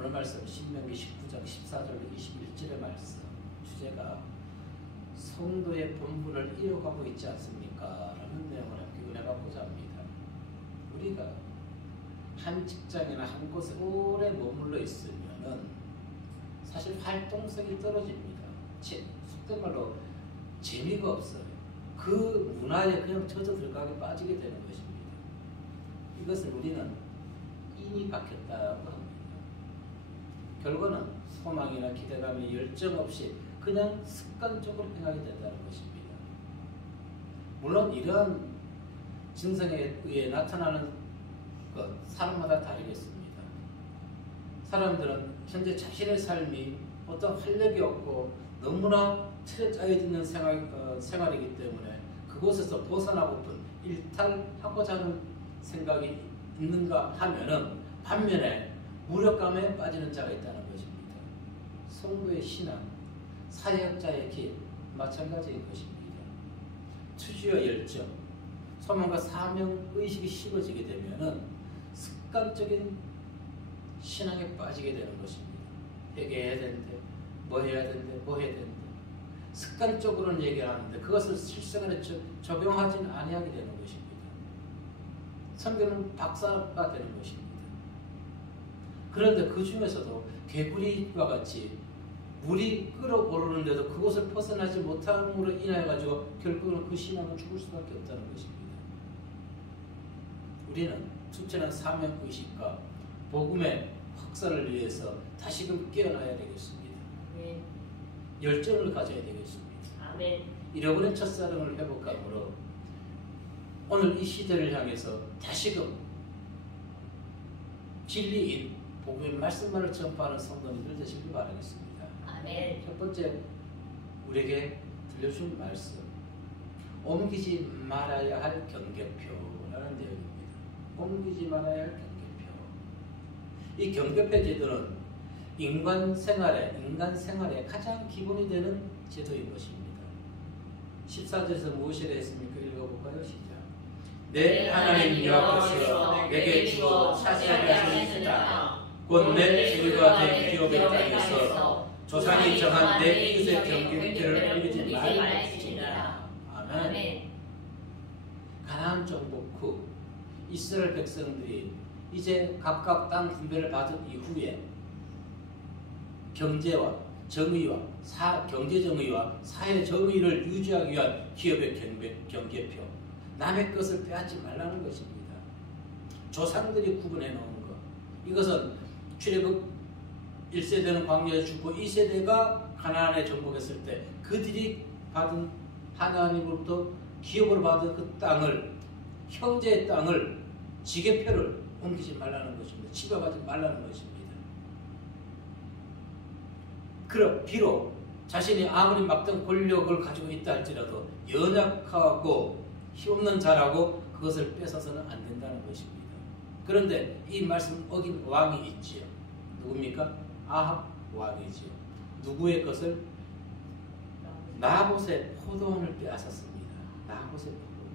오늘 말씀 신명기 19장 14절로 21절의 말씀 주제가 성도의 본분을 잃어가고 있지 않습니까? 라는 내용을 함께 은혜받고자 합니다. 우리가 한 직장이나 한 곳에 오래 머물러 있으면은 사실 활동성이 떨어집니다. 속된 말로 재미가 없어요. 그 문화에 그냥 젖어 들어가게 빠지게 되는 것입니다. 이것을 우리는 인이 박혔다고 합니다. 결과는 소망이나 기대감이 열정 없이 그냥 습관적으로 행하게 된다는 것입니다. 물론 이러한 증상에 의해 나타나는 것 사람마다 다르겠습니다. 사람들은 현재 자신의 삶이 어떤 활력이 없고 너무나 틀에 짜여져 있는 생활이기 때문에 그곳에서 벗어나고픈 일탈하고자 하는 생각이 있는가 하면은 반면에 무력감에 빠지는 자가 있다는 것입니다. 성도의 신앙, 사역자의 길 마찬가지인 것입니다. 투지와 열정, 소망과 사명 의식이 식어지게 되면은 습관적인 신앙에 빠지게 되는 것입니다. 회개해야 되는데, 뭐 해야 되는데, 뭐 해야 되는데 습관적으로는 얘기를 하는데 그것을 실생활에 적용하지는 아니하게 되는 것입니다. 선교는 박사가 되는 것입니다. 그런데 그 중에서도 개구리와 같이 물이 끓어오르는데도 그곳을 벗어나지 못함으로 인하여 가지고 결국은 그 신앙은 죽을 수밖에 없다는 것입니다. 우리는 투철한 사명의식과 복음의 확산을 위해서 다시금 깨어나야 되겠습니다. 네. 열정을 가져야 되겠습니다. 아멘. 잃어버린 첫사랑을 회복함으로 오늘 이 시대를 향해서 다시금 진리인 복음의 말씀만을 전파하는 성도님들 되시길 바라겠습니다. 아멘. 첫 번째 우리에게 들려준 말씀, 옮기지 말아야 할 경계표라는 내용입니다. 옮기지 말아야 할 경계표. 이 경계표 제도는 인간 생활의 가장 기본이 되는 제도인 것입니다. 14절에서 무엇이라 했습니까? 읽어볼까요? 시작. 내 하나님 여호와께서 내게 주어 차지하게 하시니라. 곧 내 주류가 된 기업의 땅에서 조상이 정한 내 이웃의 경계표를 옮기지 말지니라. 아멘. 가나안 정복 후 이스라엘 백성들이 이제 각각 땅 분배를 받은 이후에 경제와 정의와 경제 정의와 사회 정의를 유지하기 위한 기업의 경계표, 남의 것을 빼앗지 말라는 것입니다. 조상들이 구분해 놓은 것, 이것은 출애굽 1세대는 광야에 죽고 2세대가 가나안에 정복했을 때 그들이 받은 하나님으로부터 기업으로 받은 그 땅을, 형제의 땅을, 지게표를 옮기지 말라는 것입니다. 취급하지 말라는 것입니다. 그럼 비록 자신이 아무리 막던 권력을 가지고 있다 할지라도 연약하고 힘없는 자라고 그것을 뺏어서는 안 된다는 것입니다. 그런데 이 말씀 어긴 왕이 있지요. 누굽니까? 아합 왕이지요. 누구의 것을? 나봇의 포도원을 빼앗았습니다. 나봇의 포도원.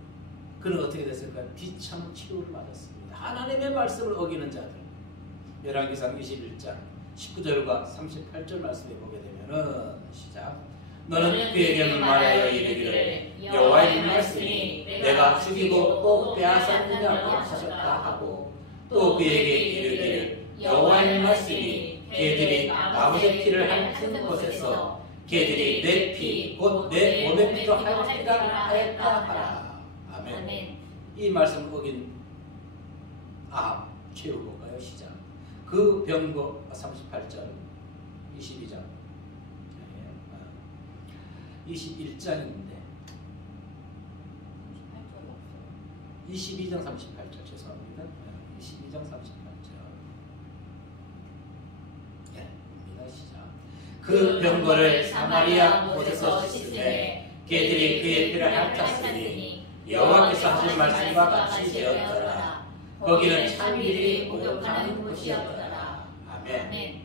그는 어떻게 됐을까요? 비참한 치료를 맞았습니다. 하나님의 말씀을 어기는 자들. 열왕기상 21장 19절과 38절 말씀에 보게 되면은 시작. 너는 그에게 말하여 이르기를 여호와의 말씀이 내가 죽이고 또 빼앗았느냐고 하셨다 하고 또 그에게 이르기를 여호와의 말씀이 개들이 나봇의 피를 핥은 곳에서 개들이 내 피 곧 내 몸의 피도 핥으리라 하였다 하라. 아멘. 이 말씀을 어긴 아합 채우고가요. 시작. 그 병거 38절 22장 21장인데 22장 38절 죄송합니다. 22장 38절 봅니다. 시작. 그 병거를 사마리아 곳에서 씻으되 개들이 그의 피를 핥았으니 여호와께서 하신 말씀과 같이 되었더라. 거기는 참일이 목욕하는 곳이었더라. 아멘.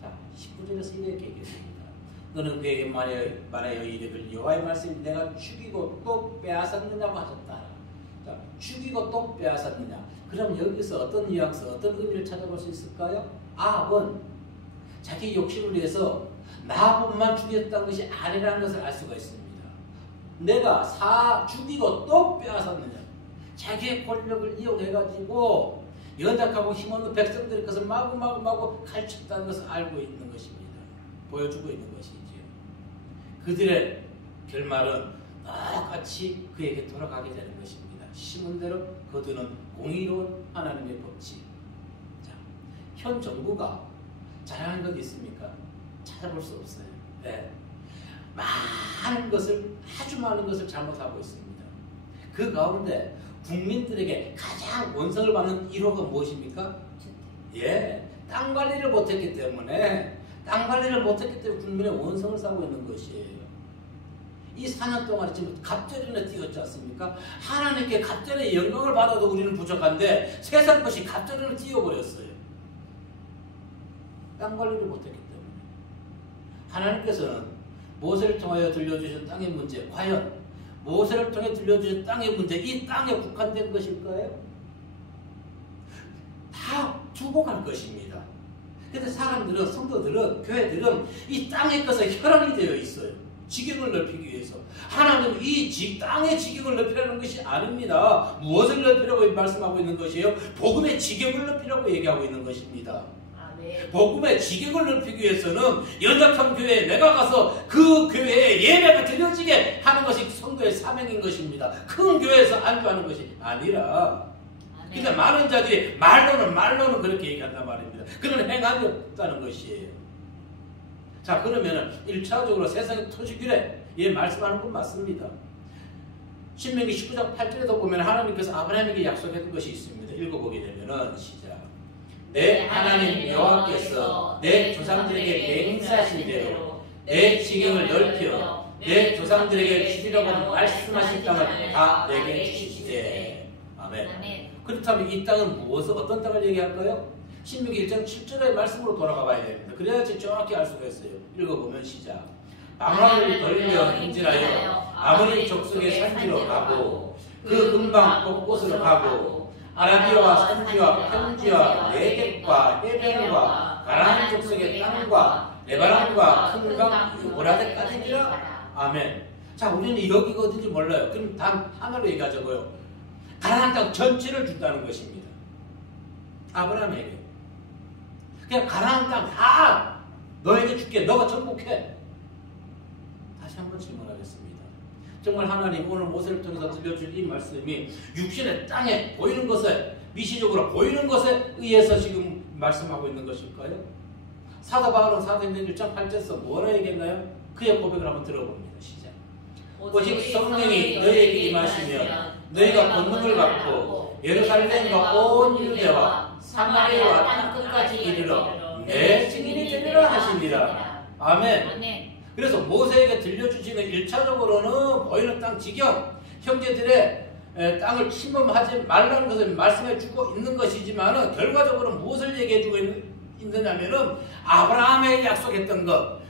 자, 19절에서 이렇게 얘기했습니다. 너는 그에게 말하여 이르기를 여호와의 말씀이 내가 죽이고 또 빼앗았느냐고 하셨다. 자, 죽이고 또 빼앗았느냐. 그럼 여기서 어떤 뉘앙스, 어떤 의미를 찾아볼 수 있을까요? 아합은 자기 욕심을 위해서 나뿐만 죽였다는 것이 아니라는 것을 알 수가 있습니다. 내가 죽이고 또 빼앗았느냐. 자기의 권력을 이용해가지고 연약하고 힘없는 백성들의 것을 마구 가르쳤다는 것을 알고 있는 것입니다. 보여주고 있는 것이지요. 그들의 결말은 똑같이 그에게 돌아가게 되는 것입니다. 심은 대로 거두는 공의로운 하나님의 법칙. 자, 현 정부가 잘하는 것 있습니까? 찾아볼 수 없어요. 네. 아주 많은 것을 잘못하고 있습니다. 그 가운데 국민들에게 가장 원성을 받는 1호가 무엇입니까? 예, 땅 관리를 못했기 때문에 국민의 원성을 쌓고 있는 것이에요. 이 4년 동안 지금 갑절이나 뛰었지 않습니까? 하나님께 갑절의 영광을 받아도 우리는 부족한데 세상 것이 갑절이나 뛰어버렸어요. 땅 관리를 못했기 때문에. 하나님께서는 모세를 통하여 들려주신 땅의 문제, 과연 모세를 통해 들려주신 땅의 문제, 이 땅에 국한된 것일까요? 다 두고 갈 것입니다. 그런데 사람들은, 성도들은, 교회들은 이 땅의 것에 혈안이 되어 있어요. 지경을 넓히기 위해서. 하나님은 이 땅의 지경을 넓히라는 것이 아닙니다. 무엇을 넓히라고 말씀하고 있는 것이에요? 복음의 지경을 넓히라고 얘기하고 있는 것입니다. 복음의 지경을 넓히기 위해서는 연약한 교회에 내가 가서 그 교회에 예배가 드려지게 하는 것이 성도의 사명인 것입니다. 큰 교회에서 안주하는 것이 아니라. 근데 많은 자들이 말로는 그렇게 얘기한단 말입니다. 그런 행함이 없다는 것이에요. 자, 그러면은 1차적으로 세상의 토지규례, 예, 말씀하는 건 맞습니다. 신명기 19장 8절에도 보면 하나님께서 아브라함에게 약속했던 것이 있습니다. 읽어보게 되면은 시작. 내 하나님 여호와께서 내 조상들에게 맹세하신 대로 내 지경을 넓혀 내 조상들에게 주시려고 말씀하신 땅을 다 내게 주시되. 아멘. 그렇다면 이 땅은 어떤 땅을 얘기할까요? 신명기 1장 7절의 말씀으로 돌아가 봐야 됩니다. 그래야지 정확히 알 수가 있어요. 읽어보면 시작. 방황을 돌려 행진하여 아모리 족속의 산지로 가고 그 근방 곳곳으로 가고 아라비아와 산지와 평지와 네겝과 해변과 가나안 족속의 땅과 레바논과 큰 강 유브라데까지니라. 아멘. 자, 우리는 여기가 어딘지 몰라요. 그럼 단 하나로 얘기하자고요. 가나안 땅 전체를 준다는 것입니다. 아브라함에게. 그냥 가나안 땅 다 너에게 줄게. 너가 정복해. 다시 한번 질문하겠습니다. 정말 하나님 오늘 모세를 통해서 들려줄 이 말씀이 육신의 땅에 보이는 것에, 미시적으로 보이는 것에 의해서 지금 말씀하고 있는 것일까요? 사도 바울은 사도행전 1장 8절에서 뭐라 얘기했나요? 그의 고백을 한번 들어봅니다. 시작. 오직 성령이 너희에게 임하시면 너희가 권능을 받고 예루살렘과 온 유대와 사마리아와 땅끝까지 이르러 내 증인이 되리라 하시니라. 아멘. 그래서 모세에게 들려주시는 1차적으로는 보이는 땅 지경, 형제들의 땅을 침범하지 말라는 것을 말씀해 주고 있는 것이지만 결과적으로 무엇을 얘기해 주고 있느냐면은 아브라함에게 약속했던 것,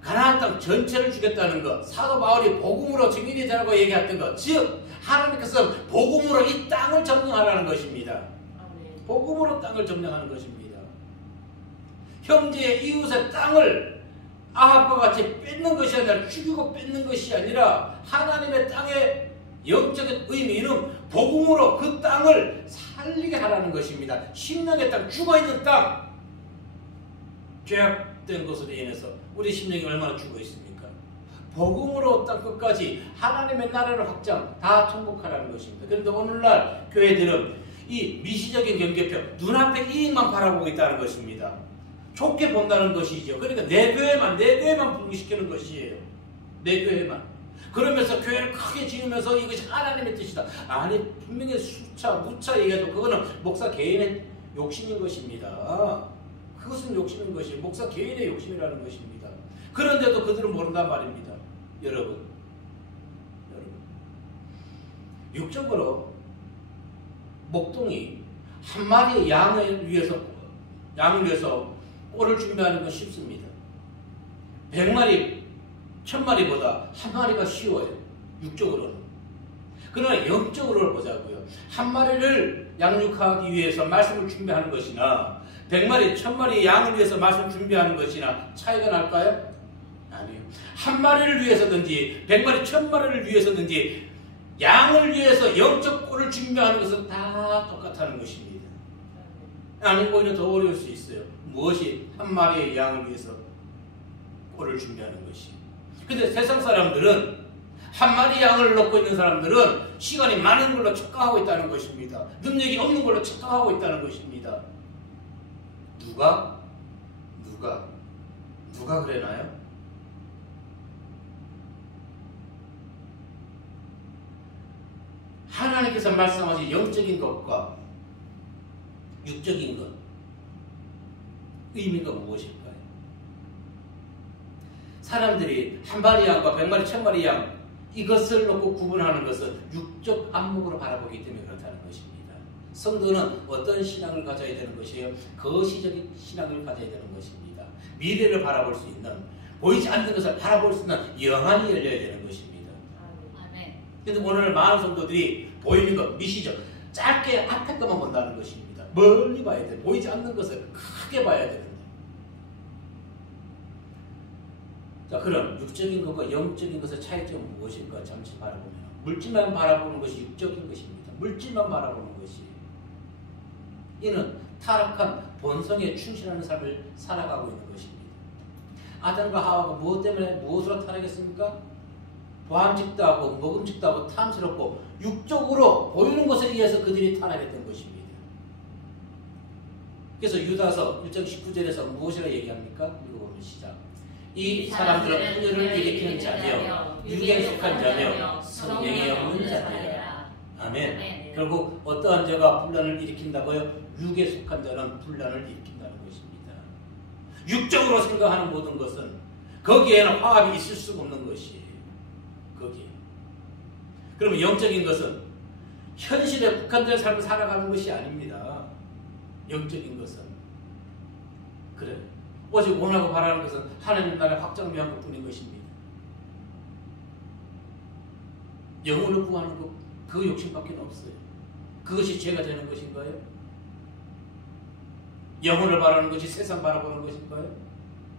가나안 땅 전체를 주겠다는 것, 사도 바울이 복음으로 증인이 되라고 얘기했던 것, 즉 하나님께서 복음으로 이 땅을 점령하라는 것입니다. 복음으로 땅을 점령하는 것입니다. 형제의 이웃의 땅을 아합과 같이 뺏는 것이 아니라, 죽이고 뺏는 것이 아니라 하나님의 땅의 영적인 의미는 복음으로 그 땅을 살리게 하라는 것입니다. 심령의 땅, 죽어있는 땅, 죄악된 것으로 인해서 우리 심령이 얼마나 죽어 있습니까? 복음으로 땅 끝까지 하나님의 나라를 확장, 다 통곡하라는 것입니다. 그런데 오늘날 교회들은 이 미시적인 경계표, 눈앞에 이익만 바라보고 있다는 것입니다. 좋게 본다는 것이죠. 그러니까 내 교회만 분리시키는 것이에요. 내 교회만. 그러면서 교회를 크게 지으면서 이것이 하나님의 뜻이다. 아니, 분명히 무차 얘기해도 그거는 목사 개인의 욕심인 것입니다. 그것은 욕심인 것이에요. 목사 개인의 욕심이라는 것입니다. 그런데도 그들은 모른단 말입니다. 여러분. 육적으로 목동이 한 마리의 양을 위해서 꼴을 준비하는 건 쉽습니다. 100마리, 1000마리보다 한 마리가 쉬워요. 육적으로는. 그러나 영적으로 보자고요. 한 마리를 양육하기 위해서 말씀을 준비하는 것이나 100마리, 1000마리 양을 위해서 말씀을 준비하는 것이나 차이가 날까요? 아니요. 한 마리를 위해서든지 100마리, 1000마리를 위해서든지 양을 위해서 영적 꼴을 준비하는 것은 다 똑같다는 것입니다. 아니면 오히려 더 어려울 수 있어요. 무엇이 한 마리의 양을 위해서 꼴을 준비하는 것이. 근데 세상 사람들은 한 마리 양을 놓고 있는 사람들은 시간이 많은 걸로 착각하고 있다는 것입니다. 능력이 없는 걸로 착각하고 있다는 것입니다. 누가 그래나요? 하나님께서 말씀하신 영적인 것과 육적인 것 의미가 무엇일까요? 사람들이 한 마리 양과 100마리, 1000마리 양 이것을 놓고 구분하는 것은 육적 안목으로 바라보기 때문에 그렇다는 것입니다. 성도는 어떤 신앙을 가져야 되는 것이에요? 거시적인 신앙을 가져야 되는 것입니다. 미래를 바라볼 수 있는, 보이지 않는 것을 바라볼 수 있는 영안이 열려야 되는 것입니다. 그런데 오늘 많은 성도들이 보이는 것, 미시적, 짧게 앞에 것만 본다는 것입니다. 멀리 봐야 돼. 보이지 않는 것을 크게 봐야 되는데. 자, 그럼 육적인 것과 영적인 것의 차이점은 무엇일까? 잠시 바라보면 물질만 바라보는 것이 육적인 것입니다. 물질만 바라보는 것이. 이는 타락한 본성에 충실하는 삶을 살아가고 있는 것입니다. 아담과 하와가 무엇 때문에 무엇으로 타락했습니까? 보암직도 하고 먹음직도 하고 탐스럽고 육적으로 보이는 것에 의해서 그들이 타락했던 것입니다. 그래서 유다서 1장 19절에서 무엇이라고 얘기합니까? 읽어보면 시작. 이 사람들은 분열을 일으키는 자며 육에 속한 자며 성령에 없는 자들이라. 아멘. 결국 어떠한 자가 분란을 일으킨다고요? 육에 속한 자는 분란을 일으킨다는 것입니다. 육적으로 생각하는 모든 것은 거기에는 화합이 있을 수가 없는 것이에요. 거기에. 그러면 영적인 것은 현실에 국한된 삶을 살아가는 것이 아닙니다. 영적인 것은 그래. 오직 원하고 바라는 것은 하나님 나라의 확장 위한 것뿐인 것입니다. 영혼을 구하는 것, 그 욕심밖에 없어요. 그것이 죄가 되는 것인가요? 영혼을 바라는 것이 세상 바라보는 것인가요?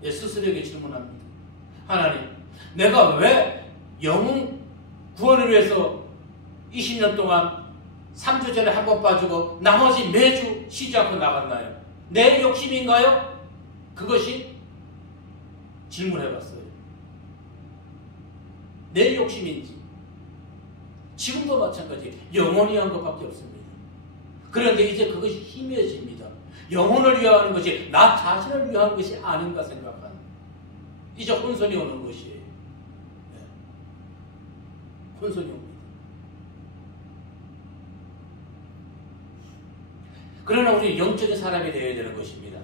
예, 스스로에게 질문합니다. 하나님, 내가 왜 영혼 구원을 위해서 20년 동안 3주 전에 한 번 빠지고 나머지 매주 쉬지 않고 나갔나요? 내 욕심인가요? 그것이 질문해봤어요. 내 욕심인지. 지금도 마찬가지 영혼이 한 것밖에 없습니다. 그런데 이제 그것이 희미해집니다. 영혼을 위하는 것이 나 자신을 위한 것이 아닌가 생각하는 이제 혼선이 오는 것이에요. 네. 혼선이 옵니다. 그러나 우리는 영적인 사람이 되어야 되는 것입니다.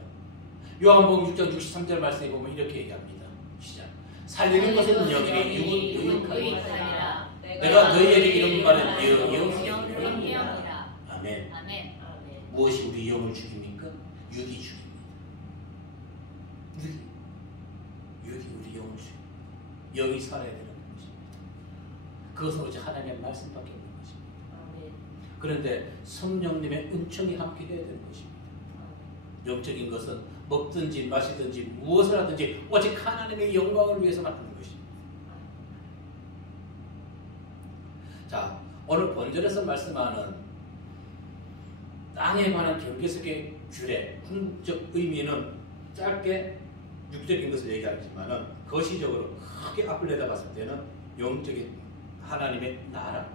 요한복음 6장 63절 말씀에 보면 이렇게 얘기합니다. 시작. 살리는 것은 영이니 육은 유익하니라. 내가 너희에게 이런 말은 영이라. 아멘. 무엇이 우리 영을 죽입니까? 육이 죽입니다. 육이 우리 영을 죽입니다. 영이 살아야 되는 것입니다. 그것은 오직 하나님의 말씀밖에 없는 것입니다. 그런데 성령님의 은총이 함께 해야 되는 것입니다. 영적인 것은 먹든지 마시든지 무엇을 하든지 오직 하나님의 영광을 위해서 만드는 것입니다. 자, 오늘 본절에서 말씀하는 땅에 관한 경계석의 규례, 궁극적 의미는 짧게 육적인 것을 얘기하지만은 거시적으로 크게 앞을 내다봤을 때는 영적인 하나님의 나라를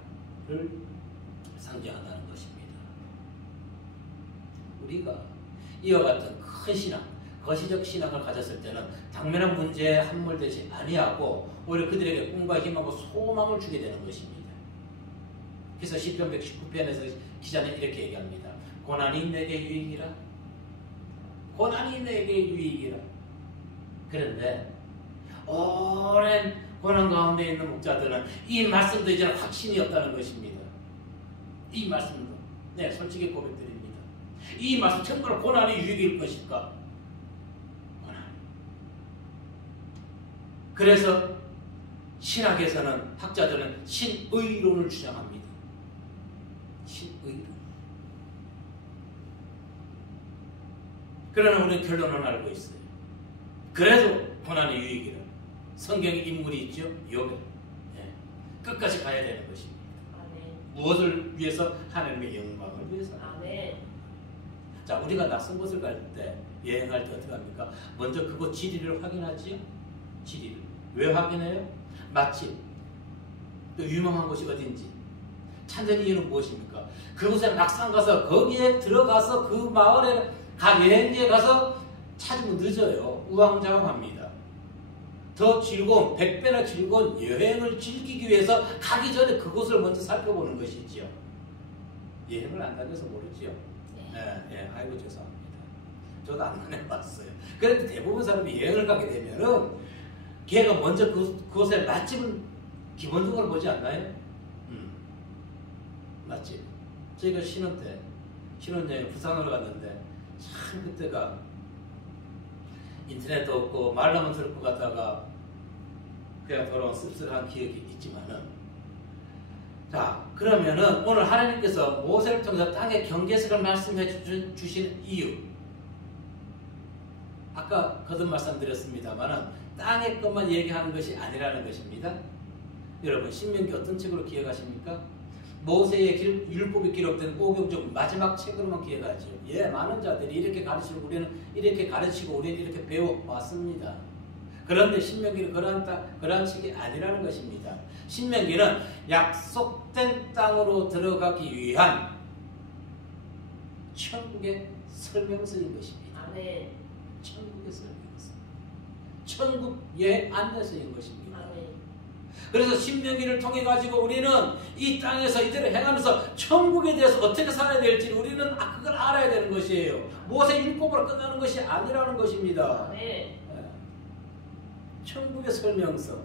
상징한다는 것입니다. 우리가 이와 같은 큰 신앙, 거시적 신앙을 가졌을 때는 당면한 문제에 함몰되지 아니하고 오히려 그들에게 꿈과 희망과 소망을 주게 되는 것입니다. 그래서 시편 119편에서 기자는 이렇게 얘기합니다. 고난이 내게 유익이라. 고난이 내게 유익이라. 그런데 오랜 고난 가운데 있는 목자들은 이 말씀도 이제 확신이 없다는 것입니다. 이 말씀도 네, 솔직히 고백드립니다. 이 말씀 정말 고난이 유익일 것일까? 고난. 그래서 신학에서는 학자들은 신의론을 주장합니다. 그러나 우리는 결론은 알고 있어요. 그래도 고난의 유익이라. 성경에 인물이 있죠. 욥. 예. 끝까지 가야 되는 것입니다. 무엇을 위해서? 하나님의 영광을 위해서. 자, 우리가 낯선 곳을 갈 때, 여행할 때 어떻게 합니까? 먼저 그곳 지리를 확인하지요. 지리를. 왜 확인해요? 맛집, 또 유명한 곳이 어딘지. 찾는 이유는 무엇입니까? 그곳에 막상 가서 거기에 들어가서 그 마을에 여행지에 가서 찾으면 늦어요. 우왕좌왕합니다. 더 즐거운, 100배나 즐거운 여행을 즐기기 위해서 가기 전에 그곳을 먼저 살펴보는 것이지요. 여행을 안 다녀서 모르지요. 네, 아이고 죄송합니다. 저도 안 다녀봤어요. 그런데 대부분 사람이 여행을 가게 되면은 걔가 먼저 그곳의 맛집은 기본적으로 보지 않나요? 맛집. 저희가 신혼여행 부산으로 갔는데 참 그때가 인터넷도 없고 말로만 들고 가다가 그냥 돌아온 씁쓸한 기억이 있지만은, 자, 그러면은 오늘 하나님께서 모세를 통해서 땅의 경계석을 말씀해 주신 이유, 아까 거듭 말씀드렸습니다만은 땅의 것만 얘기하는 것이 아니라는 것입니다. 여러분 신명기 어떤 책으로 기억하십니까? 모세의 율법이 기록된 오경 중 마지막 책으로만 기억하죠. 예, 많은 자들이 이렇게 가르치고 우리는 이렇게 가르치고 우리는 이렇게 배워왔습니다. 그런데 신명기는 그러한 책이 아니라는 것입니다. 신명기는 약속된 땅으로 들어가기 위한 천국의 설명서인 것입니다. 천국의 설명서. 천국 여행 안내서인 것입니다. 그래서 신명기를 통해 가지고 우리는 이 땅에서 이대로 행하면서 천국에 대해서 어떻게 살아야 될지를 우리는 그걸 알아야 되는 것이에요. 모세 율법으로 끝나는 것이 아니라는 것입니다. 천국의 설명서.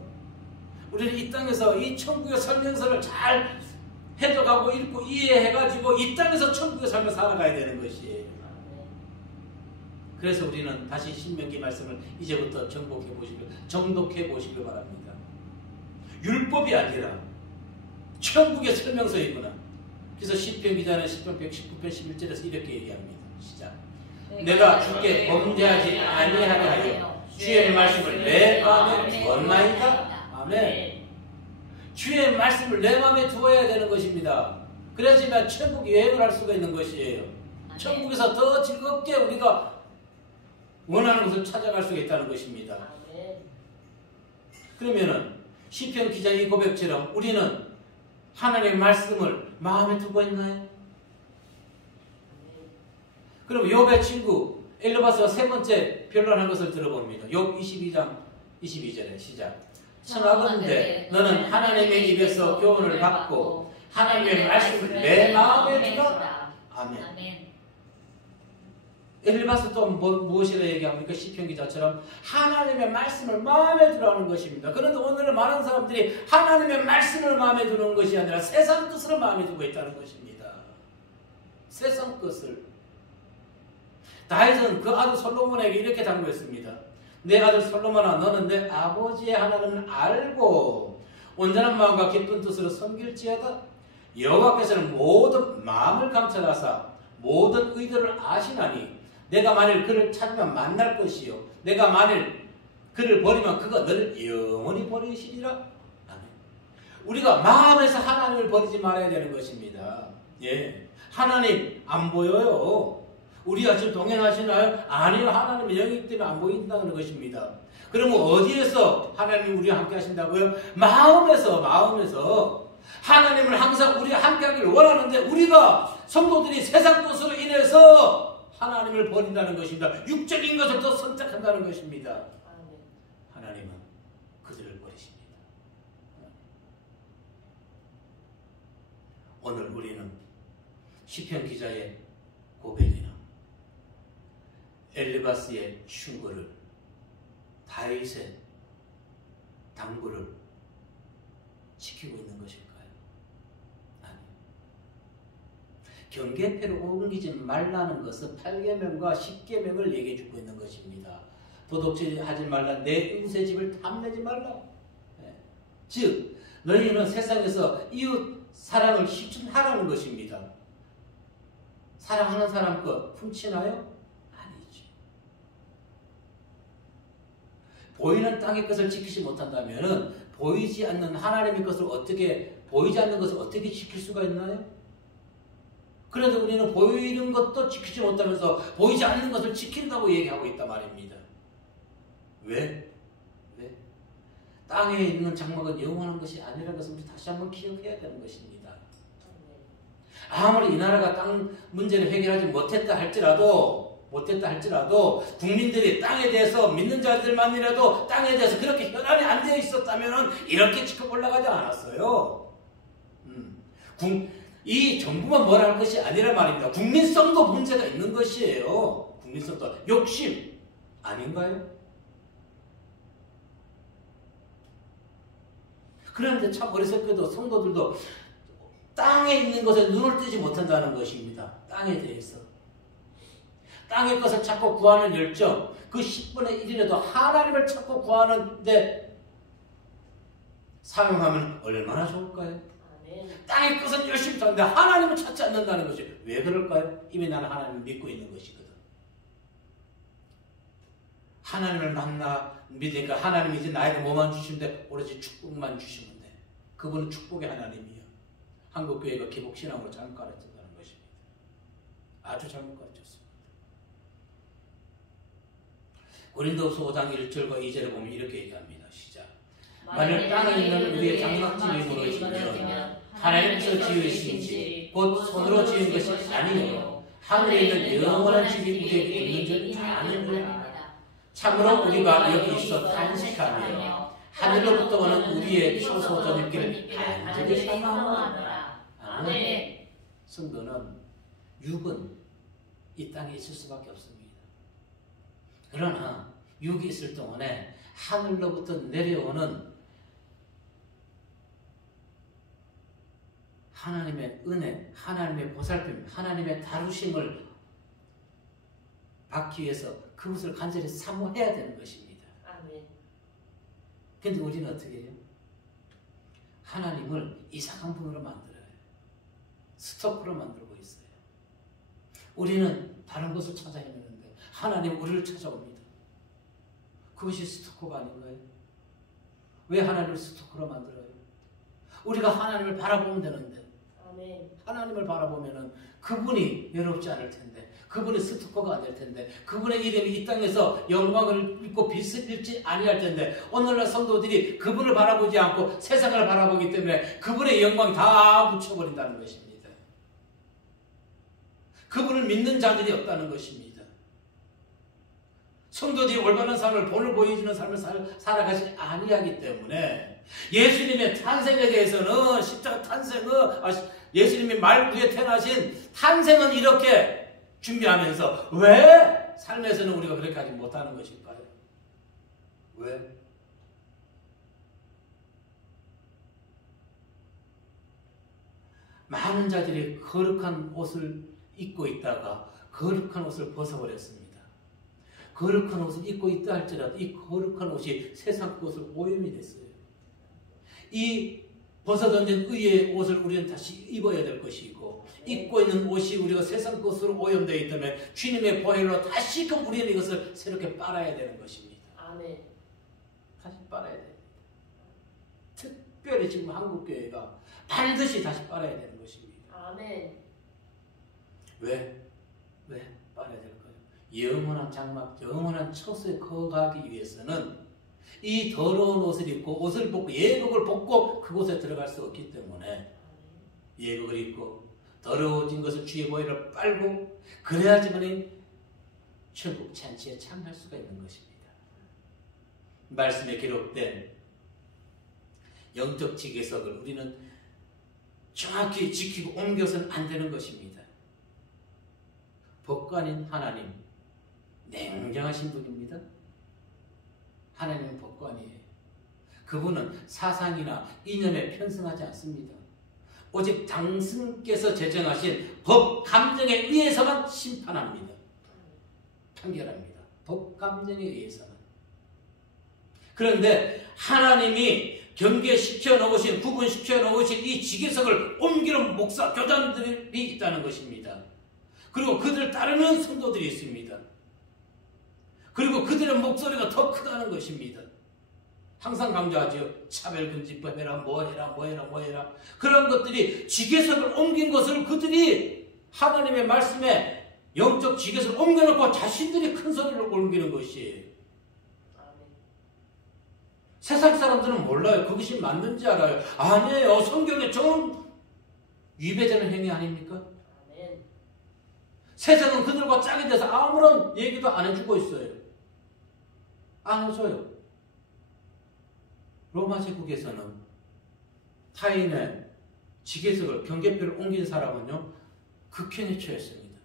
우리는 이 땅에서 이 천국의 설명서를 잘 해석하고 읽고 이해해가지고 이 땅에서 천국의 삶을 살아가야 되는 것이에요. 그래서 우리는 다시 신명기 말씀을 이제부터 정독해 보시길 바랍니다. 율법이 아니라 천국의 설명서이구나. 그래서 시편 기자는 시편 119편 11절에서 이렇게 얘기합니다. 시작. 내가 주께 범죄하지 아니하게 하여 주의 말씀을 내 마음에 두었나이다. 아멘. 주의 말씀을 내 마음에 두어야 되는 것입니다. 그래야지만 천국 여행을 할 수가 있는 것이에요. 천국에서 더 즐겁게 우리가 원하는 것을 찾아갈 수가 있다는 것입니다. 그러면은 시편 기자의 고백처럼 우리는 하나님의 말씀을 마음에 두고 있나요? 그럼 욥의 친구 엘리바스가 세 번째 변론한 것을 들어봅니다. 욥 22장 22절에 시작. 청하건대 너는 하나님의 입에서 교훈을 받고 하나님의 말씀을 내 마음에 두라. 아멘. 엘리바스 또 무엇이라 얘기합니까? 시편 기자처럼 하나님의 말씀을 마음에 두라는 것입니다. 그런데 오늘은 많은 사람들이 하나님의 말씀을 마음에 두는 것이 아니라 세상 것을 마음에 두고 있다는 것입니다. 세상 것을. 다윗은 그 아들 솔로몬에게 이렇게 당부했습니다. 내 아들 솔로몬아, 너는 내 아버지의 하나님을 알고 온전한 마음과 기쁜 뜻으로 섬길지어다. 여호와께서는 모든 마음을 감찰하사 모든 의도를 아시나니 내가 만일 그를 찾으면 만날 것이요 내가 만일 그를 버리면 그가 너를 영원히 버리시리라. 아멘. 우리가 마음에서 하나님을 버리지 말아야 되는 것입니다. 예, 하나님 안 보여요. 우리가 지금 동행하시나요? 아니요. 하나님의 영이기 때문에 안 보인다는 것입니다. 그러면 어디에서 하나님 우리와 함께 하신다고요? 마음에서 하나님을 항상 우리와 함께 하기를 원하는데 우리가 성도들이 세상 것으로 인해서 하나님을 버린다는 것입니다. 육적인 것을 더 선택한다는 것입니다. 하나님은 그들을 버리십니다. 오늘 우리는 시편 기자의 고백이나 엘리바스의 충고를, 다윗의 당부를 지키고 있는 것일까요? 경계패를 옮기지 말라는 것은 8계명과 10계명을 얘기해 주고 있는 것입니다. 도둑질하지 말라, 내 이웃의 집을 탐내지 말라. 즉 너희는 세상에서 이웃 사랑을 실천하라는 것입니다. 사랑하는 사람 것 훔치나요? 아니죠. 보이는 땅의 것을 지키지 못한다면은 보이지 않는 하나님의 것을 보이지 않는 것을 어떻게 지킬 수가 있나요? 그런데 우리는 보이는 것도 지키지 못하면서 보이지 않는 것을 지킨다고 얘기하고 있단 말입니다. 왜? 땅에 있는 장막은 영원한 것이 아니라는 것을 우리 다시 한번 기억해야 되는 것입니다. 아무리 이 나라가 땅 문제를 해결하지 못했다 할지라도 국민들이 땅에 대해서 믿는 자들만이라도 땅에 대해서 그렇게 혈안이 안 되어 있었다면 이렇게 지금 올라가지 않았어요. 이 정부만 뭐라 할 것이 아니란 말입니다. 국민성도 문제가 있는 것이에요. 국민성도 욕심 아닌가요? 그런데 참 어리석게도 성도들도 땅에 있는 것에 눈을 뜨지 못한다는 것입니다. 땅에 대해서. 땅의 것을 찾고 구하는 열정, 그 10분의 1이라도 하나님을 찾고 구하는데 사용하면 얼마나 좋을까요? 땅의 것은 열심히 찾는데 하나님을 찾지 않는다는 것이 왜 그럴까요? 이미 나는 하나님을 믿고 있는 것이거든. 하나님을 믿으니까 하나님이 이제 나에게 뭐만 주시는데 오로지 축복만 주시면 돼. 그분은 축복의 하나님이요. 한국교회가 기복신앙으로 잘못 가르쳤다는 것입니다. 아주 잘못 가르쳤습니다. 고린도후서 5장 1절과 2절에 보면 이렇게 얘기합니다. 시작. 만일 땅에 있는 우리의 장막집이 무너지면 하나님께서 지으신지 곧 손으로 지은 것이 아니요 하늘에 있는 영원한 집이 우리에게 있는 줄 아느니라. 참으로 우리가 여기 있어 탄식하며 하늘로부터 오는 우리의 초소저녁기를 간절히 사모하노라. 아멘. 성도는 육은 이 땅에 있을 수밖에 없습니다. 그러나 육이 있을 동안에 하늘로부터 내려오는 하나님의 은혜, 하나님의 보살핌, 하나님의 다루심을 받기 위해서 그것을 간절히 사모해야 되는 것입니다. 아멘. 그런데 우리는 어떻게 해요? 하나님을 이상한 분으로 만들어요. 스토커로 만들고 있어요. 우리는 다른 것을 찾아 헤매는데 하나님 우리를 찾아옵니다. 그것이 스토커가 아닌가요? 왜 하나님을 스토커로 만들어요? 우리가 하나님을 바라보면 되는데 아멘. 하나님을 바라보면은 그분이 외롭지 않을 텐데 그분이 스토커가 아닐 텐데 그분의 이름이 이 땅에서 영광을 입고 빛을 잃지 아니할 텐데 오늘날 성도들이 그분을 바라보지 않고 세상을 바라보기 때문에 그분의 영광이 다 묻혀버린다는 것입니다. 그분을 믿는 자들이 없다는 것입니다. 성도들이 올바른 삶을 본을 보여주는 삶을 살아가지 아니하기 때문에 예수님의 탄생에 대해서는 십자가 탄생은 예수님이 말 위에 태어나신 탄생은 이렇게 준비하면서 왜 삶에서는 우리가 그렇게 하지 못하는 것일까요? 왜? 많은 자들이 거룩한 옷을 입고 있다가 거룩한 옷을 벗어버렸습니다. 거룩한 옷을 입고 있다 할지라도 이 거룩한 옷이 세상 것을 오염이 됐어요. 이 벗어던진 의의 옷을 우리는 다시 입어야 될 것이고 입고 있는 옷이 우리가 세상 것으로 오염되어 있다면 주님의 보혈로 다시금 우리는 이것을 새롭게 빨아야 되는 것입니다. 아멘. 다시 빨아야 됩니다. 특별히 지금 한국교회가 반드시 다시 빨아야 되는 것입니다. 아멘. 왜 빨아야 될까요? 영원한 장막, 영원한 처소에 거하기 위해서는 이 더러운 옷을 입고 옷을 벗고 예복을 벗고 그곳에 들어갈 수 없기 때문에 예복을 입고 더러워진 것을 주의 보혈을 빨고 그래야지만 천국 잔치에 참여할 수가 있는 것입니다. 말씀에 기록된 영적 지계석을 우리는 정확히 지키고 옮겨서는 안 되는 것입니다. 법관인 하나님 냉정하신 분입니다. 하나님은 법관이에요. 그분은 사상이나 이념에 편승하지 않습니다. 오직 당신께서 제정하신 법 감정에 의해서만 심판합니다. 판결합니다. 법 감정에 의해서만. 그런데 하나님이 경계시켜 놓으신, 구분시켜 놓으신 이 지계석을 옮기는 목사, 교장들이 있다는 것입니다. 그리고 그들 따르는 성도들이 있습니다. 그리고 그들의 목소리가 더 크다는 것입니다. 항상 강조하죠. 차별금지법 해라, 뭐 해라. 그런 것들이 지계석을 옮긴 것을 그들이 하나님의 말씀에 영적 지계석을 옮겨놓고 자신들이 큰 소리를 옮기는 것이에요. 세상 사람들은 몰라요. 그것이 맞는지 알아요. 아니에요. 성경에 전 위배되는 행위 아닙니까? 세상은 그들과 짝이 돼서 아무런 얘기도 안 해주고 있어요. 안 해줘요. 로마 제국에서는 타인의 지계석을 경계표를 옮긴 사람은요 극형에 처했습니다.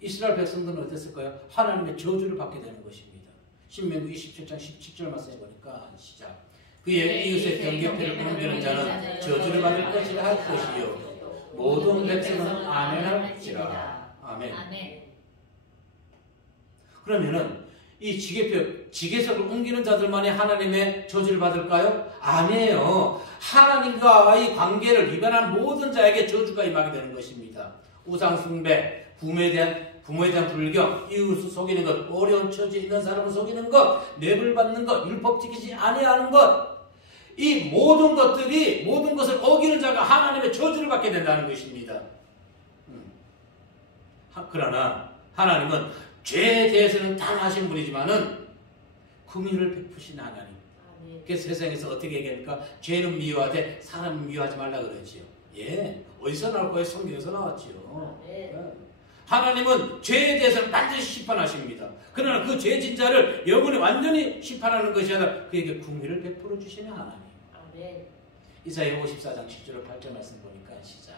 이스라엘 백성들은 어땠을까요? 하나님의 저주를 받게 되는 것입니다. 신명기 27장 17절 말씀해 보니까 시작. 그의 이웃의 경계표를 옮기는 자는 저주를 받을 것이라 할 것이요 모든 백성은 아멘할지라. 아멘. 그러면은 이 지계석을 옮기는 자들만이 하나님의 저주를 받을까요? 아니에요. 하나님과의 관계를 위반한 모든 자에게 저주가 임하게 되는 것입니다. 우상숭배, 부모에 대한 불경, 이웃을 속이는 것, 어려운 처지에 있는 사람을 속이는 것, 뇌물 받는 것, 율법 지키지 아니하는 것, 이 모든 것을 어기는 자가 하나님의 저주를 받게 된다는 것입니다. 그러나 하나님은 죄에 대해서는 당하신 분이지만은 긍휼을 베푸신 하나님. 그래서 세상에서 어떻게 얘기합니까? 죄는 미워하되 사람은 미워하지 말라 그러지요. 예, 어디서 나올 거예요? 성경에서 나왔지요. 하나님은 죄에 대해서는 반드시 심판하십니다. 그러나 그 죄진 자를 영원히 완전히 심판하는 것이 아니라 그에게 긍휼을 베풀어 주시는 하나님. 이사야 54장 7절 8절 말씀 보니까 시작.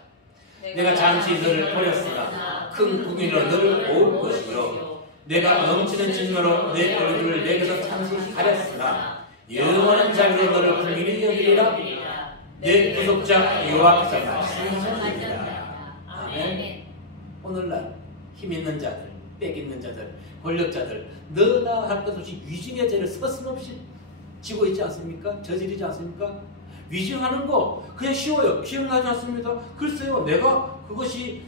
내가 잠시 너를 버렸으나 큰 긍휼로 너를 모을 것이요 내가 넘치는 진노로 내 얼굴을 내게서 잠시 가렸으나 영원한 자비로 너를 긍휼히 여기리라. 내 구속자 여호와께서 말씀하셨느니라. 아멘. 오늘날 힘 있는 자들, 빽 있는 자들, 권력자들 너나 할 것 없이 위증의 죄를 서슴없이 지고 있지 않습니까? 저지르지 않습니까? 위증하는 거 그냥 쉬워요. 기억나지 않습니다? 글쎄요, 내가 그것이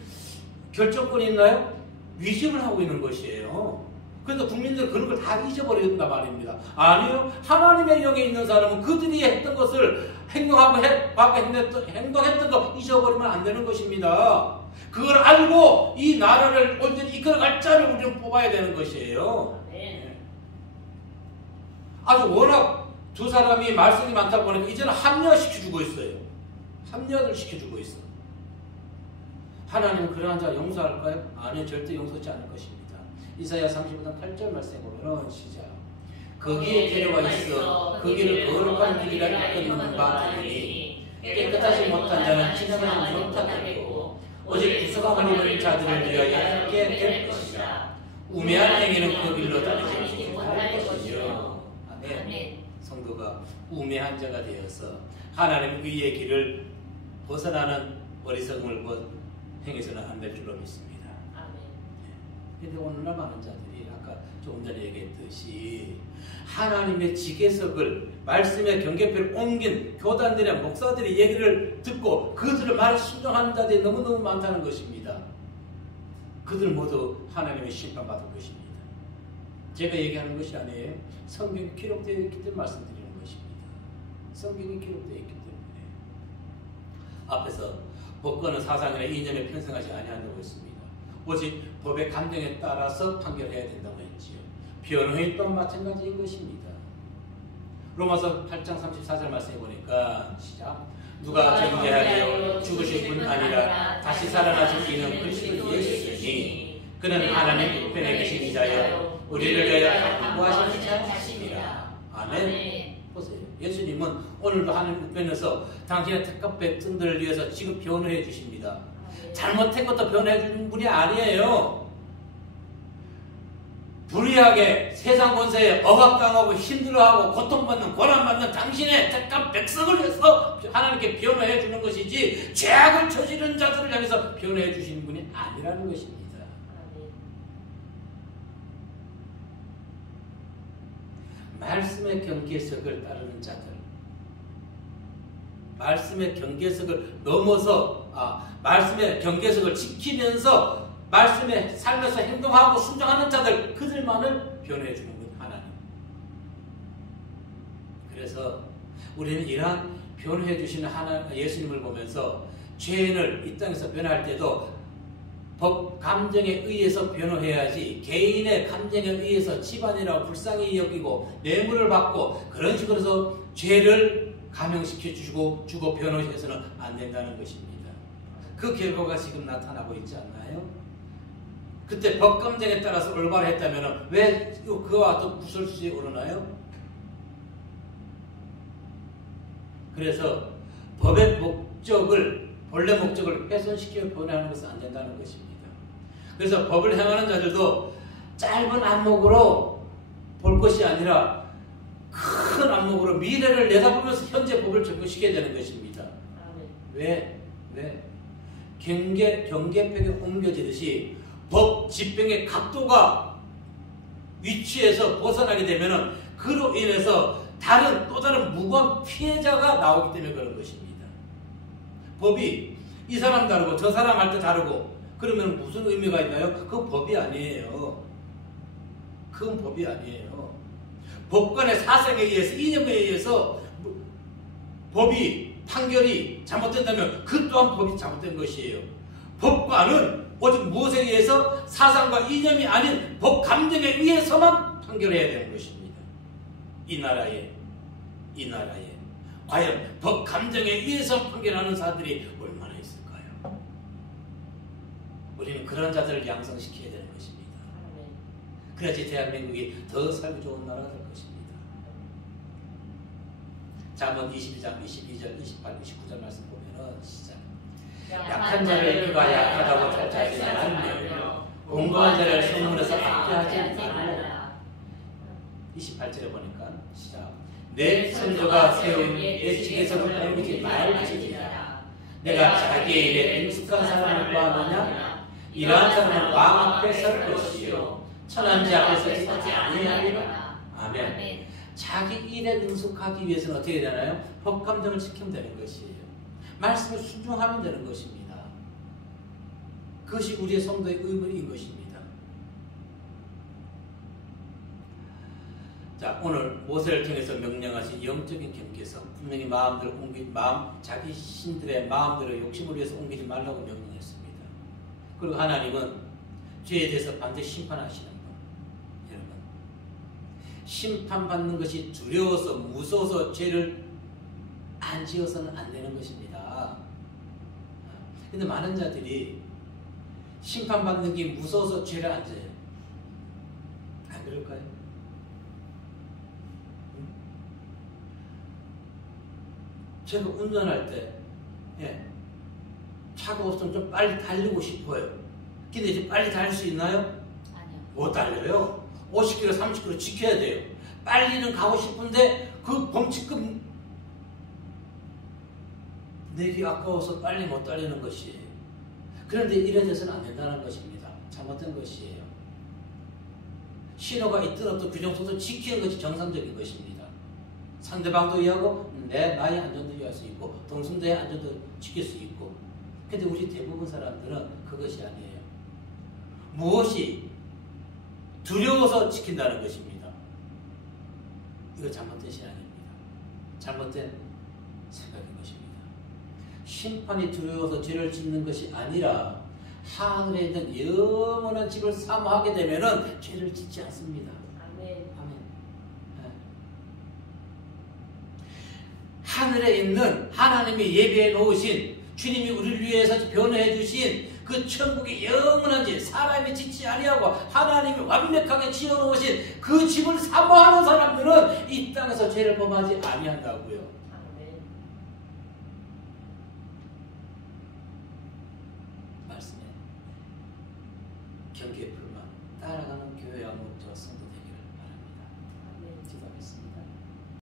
결정권이 있나요? 위증을 하고 있는 것이에요. 그래서 국민들은 그런 걸 다 잊어버린단 말입니다. 아니요, 하나님의 영에 있는 사람은 그들이 했던 것을 행동했던 거 잊어버리면 안 되는 것입니다. 그걸 알고 이 나라를 온전히 이끌어갈 자를 우리는 뽑아야 되는 것이에요. 아주 워낙 두 사람이 말씀이 많다 보니까 이제는 합리화시켜주고 있어요. 합리화를 시켜주고 있어. 하나님은 그러한 자 용서할까요? 아니요, 절대 용서하지 않을 것입니다. 이사야 35장 8절 말씀에 보면 시작. 거기에 데려가 있어 그 길을 거룩한 길이라 이끄는 바 되니 깨끗하지 못한 자는 지나가지 못하겠고 오직 구속함을 입은 자들을 위하여 있게 될 것이다. 우매한 행위는 그 길로 다니지 못할 것이요. 아멘. 성도가 우매한 자가 되어서 하나님 위의 길을 벗어나는 어리석음을 행해서는 안 될 줄로 믿습니다. 그런데 오늘날 많은 자들이 아까 조금 전에 얘기했듯이 하나님의 지계석을 말씀의 경계표를 옮긴 교단들의 목사들의 얘기를 듣고 그들의 말을 순종하는 자들이 너무너무 많다는 것입니다. 그들 모두 하나님의 심판받을 것입니다. 제가 얘기하는 것이 아니에요. 성경이 기록되어 있기 때문에 말씀드리는 것입니다. 성경이 기록되어 있기 때문에. 앞에서 법관은 사상이나 이념에 편승하지 아니한다고 했습니다. 오직 법의 감정에 따라서 판결해야 된다고 했지요. 변호인 또한 마찬가지인 것입니다. 로마서 8장 34절 말씀해 보니까 시작. 누가 정죄하려 죽으실 분 아니라 다시 살아나실 이는 그리스도 예수니 그는 하나님 우편에 계신 이자여 우리를 위하여 구하신 자이시니라. 아멘. 보세요. 예수님은 오늘도 하나님 우편에서 당신의 택한 백성들을 위해서 지금 변호해 주십니다. 잘못한 것도 변호해 주는 분이 아니에요. 불의하게 세상 권세에 억압당하고 힘들어하고 고통받는 고난받는 당신의 택한 백성을 위해서 하나님께 변호해 주는 것이지 죄악을 저지른 자들을 향해서 변호해 주시는 분이 아니라는 것입니다. 말씀의 경계석을 따르는 자들, 말씀의 경계석을 넘어서 말씀의 경계석을 지키면서 말씀의 삶에서 행동하고 순종하는 자들, 그들만을 변호해 주는 분 하나님. 그래서 우리는 이러한 변호해 주시는 예수님을 보면서 죄인을 이 땅에서 변호할 때도 법 감정에 의해서 변호해야지 개인의 감정에 의해서 집안이라고 불쌍히 여기고 뇌물을 받고 그런 식으로 해서 죄를 감형시켜 주고 변호해서는 안 된다는 것입니다. 그 결과가 지금 나타나고 있지 않나요? 그때 법 감정에 따라서 올바르했다면 왜 그와 또 구설수에 오르나요? 그래서 법의 본래 목적을 훼손시키며 변호하는 것은 안 된다는 것입니다. 그래서 법을 행하는 자들도 짧은 안목으로 볼 것이 아니라 큰 안목으로 미래를 내다보면서 현재 법을 적용시켜야 되는 것입니다. 왜? 경계벽에 옮겨지듯이 법 집행의 각도가 위치에서 벗어나게 되면 그로 인해서 또 다른 무고한 피해자가 나오기 때문에 그런 것입니다. 법이 이 사람 다르고 저 사람 할 때 다르고 그러면 무슨 의미가 있나요? 그건 법이 아니에요. 그건 법이 아니에요. 법관의 사생에 의해서 이념에 의해서 판결이 잘못된다면 그 또한 법이 잘못된 것이에요. 법관은 오직 무엇에 의해서 사상과 이념이 아닌 법 감정에 의해서만 판결해야 되는 것입니다. 이 나라에 과연 법 감정에 의해서 판결하는 사람들이 얼마나 있을까요? 우리는 그런 자들을 양성시켜야 되는 것입니다. 그래야지 대한민국이 더 살기 좋은 나라가 될 것입니다. 잠언 22장 22절 28, 29절 말씀 보면은 시작. 약한 자를 그가 약하다고 탓하지 말며 공고한 자를 소문에서 악죄하지 말라. 28절에 보니까 시작. 내 선조가 세운 내 직에서를 옮기지 말지니라. 내가 자기의 일에 능숙한 사람을 구하느냐? 이러한 사람은 왕 앞에 설 것이요 천한 자 앞에서 서지 아니하리라. 아멘. 자기 일에 능숙하기 위해서는 어떻게 되나요? 법 감정을 지키면 되는 것이에요. 말씀을 순종하면 되는 것입니다. 그것이 우리의 성도의 의무인 것입니다. 자, 오늘 모세를 통해서 명령하신 영적인 경계성, 분명히 자기 신들의 마음대로 욕심을 위해서 옮기지 말라고 명령했습니다. 그리고 하나님은 죄에 대해서 반드시 심판하시는 분. 여러분, 심판받는 것이 두려워서 무서워서 죄를 안 지어서는 안 되는 것입니다. 근데 많은 자들이 심판받는 게 무서워서 죄를 안 져요. 안 그럴까요? 제가 운전할 때 차가 없으면 좀 빨리 달리고 싶어요. 근데 이제 빨리 달릴 수 있나요? 아니요. 못 달려요. 50km, 30km 지켜야 돼요. 빨리는 가고 싶은데 그 범칙금 내기 아까워서 빨리 못 달리는 것이에요. 그런데 이래져서는 안 된다는 것입니다. 잘못된 것이에요. 신호가 있든 없든 규정속도 지키는 것이 정상적인 것입니다. 상대방도 이해하고 나의 안전도 이해할 수 있고 동성도의 안전도 지킬 수 있고. 근데 우리 대부분 사람들은 그것이 아니에요. 무엇이 두려워서 지킨다는 것입니다. 이거 잘못된 신앙입니다. 잘못된 생각인 것입니다. 심판이 두려워서 죄를 짓는 것이 아니라 하늘에 있는 영원한 집을 사모하게 되면은 죄를 짓지 않습니다. 아멘. 하늘에 있는 하나님이 예배해 놓으신 주님이 우리를 위해서 변호해 주신 그 천국의 영원한 집, 사람이 짓지 아니하고 하나님이 완벽하게 지어 놓으신 그 집을 사모하는 사람들은 이 땅에서 죄를 범하지 아니한다고요. 아멘. 말씀에 경계에 풀만 따라가는 교회 양목자와 성도 되기를 바랍니다. 아멘. 기도하겠습니다.